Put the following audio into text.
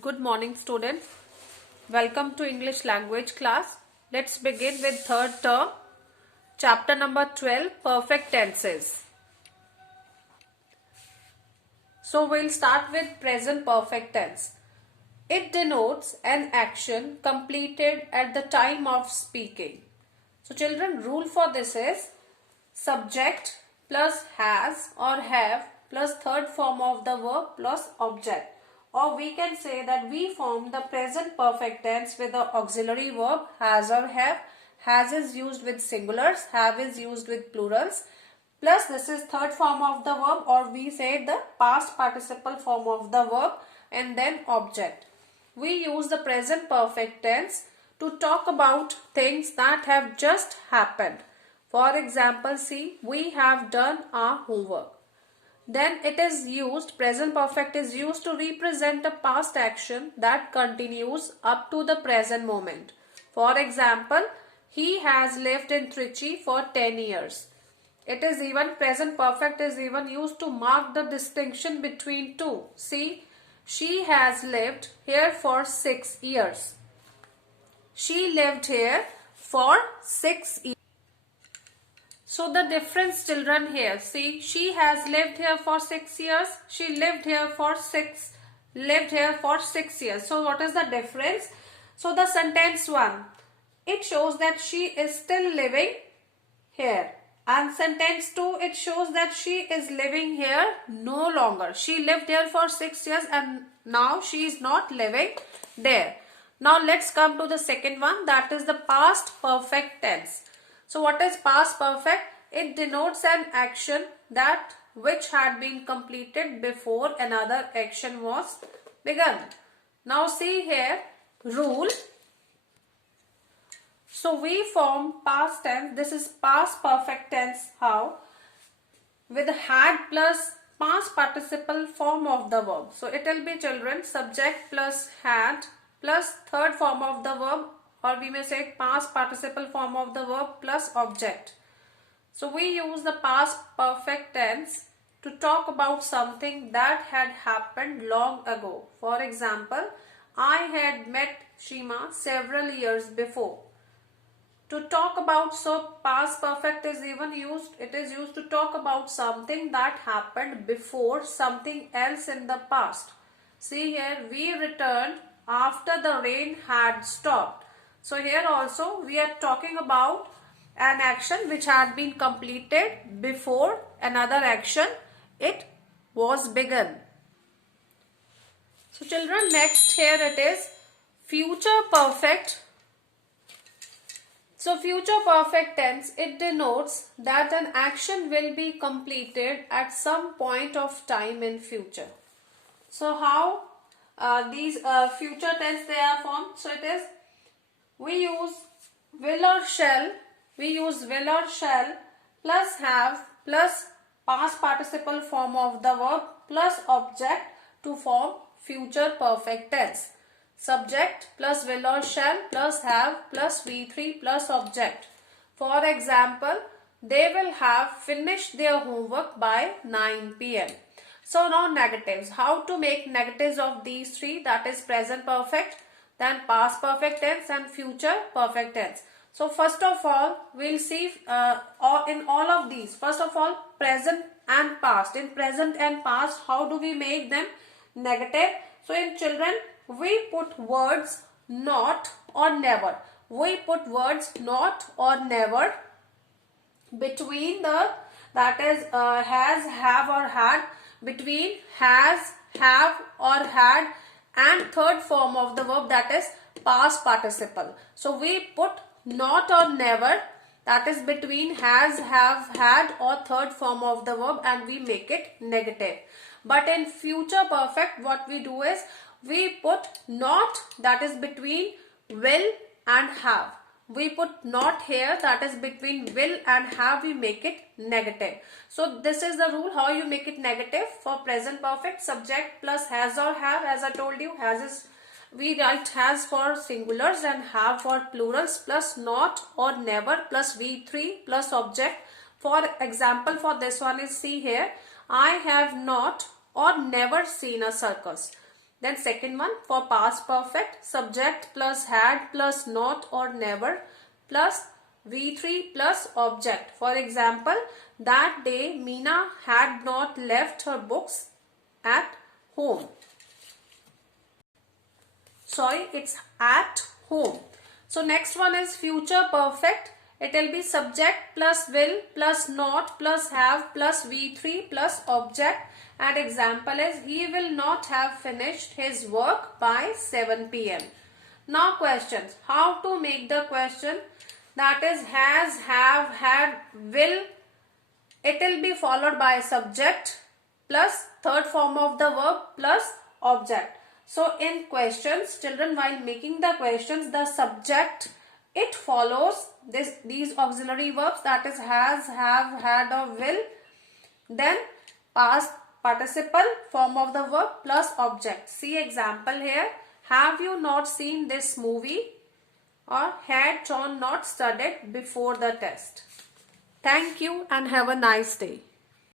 Good morning, students. Welcome to English language class. Let's begin with third term, chapter number 12, perfect tenses. So we'll start with present perfect tense. It denotes an action completed at the time of speaking. So children, rule for this is subject plus has or have plus third form of the verb plus object. Or we can say that we form the present perfect tense with the auxiliary verb has or have. Has is used with singulars, have is used with plurals. Plus this is third form of the verb, or we say the past participle form of the verb, and then object. We use the present perfect tense to talk about things that have just happened. For example, see, we have done our homework. Then it is used, present perfect is used to represent a past action that continues up to the present moment. For example, he has lived in Trichy for 10 years. It is even, present perfect is even used to mark the distinction between two. See, she has lived here for 6 years. She lived here for 6 years. So the difference, children, here, see, she has lived here for 6 years. She lived here for 6 years. So what is the difference? So the sentence 1, it shows that she is still living here. And sentence 2, it shows that she is living here no longer. She lived here for 6 years and now she is not living there. Now let's come to the second one, that is the past perfect tense. So what is past perfect? It denotes an action that which had been completed before another action was begun. Now see here, rule. So we form past tense. This is past perfect tense. How? With had plus past participle form of the verb. So it will be, children, subject plus had plus third form of the verb, or we may say past participle form of the verb plus object. So we use the past perfect tense to talk about something that had happened long ago. For example, I had met Shima several years before. To talk about, so past perfect is even used, it is used to talk about something that happened before something else in the past. See here, we returned after the rain had stopped. So here also we are talking about an action which had been completed before another action it was begun. So children, next here it is future perfect. So future perfect tense, it denotes that an action will be completed at some point of time in future. So how these future tense they are formed? So it is, we use will or shall plus have plus past participle form of the verb plus object to form future perfect tense. Subject plus will or shall plus have plus V3 plus object. For example, they will have finished their homework by 9 p.m. So now negatives. How to make negatives of these three? That is present perfect, then past perfect tense and future perfect tense. So first of all, we'll see in all of these. First of all, present and past. In present and past, how do we make them negative? So in children, we put words not or never. We put words not or never between the, that is has, have or had, between has, have or had and third form of the verb, that is past participle. So we put not or never, that is between has, have, had or third form of the verb, and we make it negative. But in future perfect, what we do is we put not, that is between will and have. We put not here, that is between will and have, we make it negative. So this is the rule how you make it negative for present perfect. Subject plus has or have, as I told you, has is, we write has for singulars and have for plurals, plus not or never plus V3 plus object. For example, for this one is, see here, I have not or never seen a circus. Then second one, for past perfect, subject plus had plus not or never plus V3 plus object. For example, that day Meena had not left her books at home. Sorry, it's at home. So next one is future perfect. It will be subject plus will plus not plus have plus V3 plus object. And example is he will not have finished his work by 7 p.m. Now questions. How to make the question? That is has, have, had, will. It will be followed by subject plus third form of the verb plus object. So in questions, children, while making the questions, the subject, it follows these auxiliary verbs, that is has, have, had or will. Then past participle form of the verb plus object. See example here. Have you not seen this movie? Or had John not studied before the test? Thank you and have a nice day.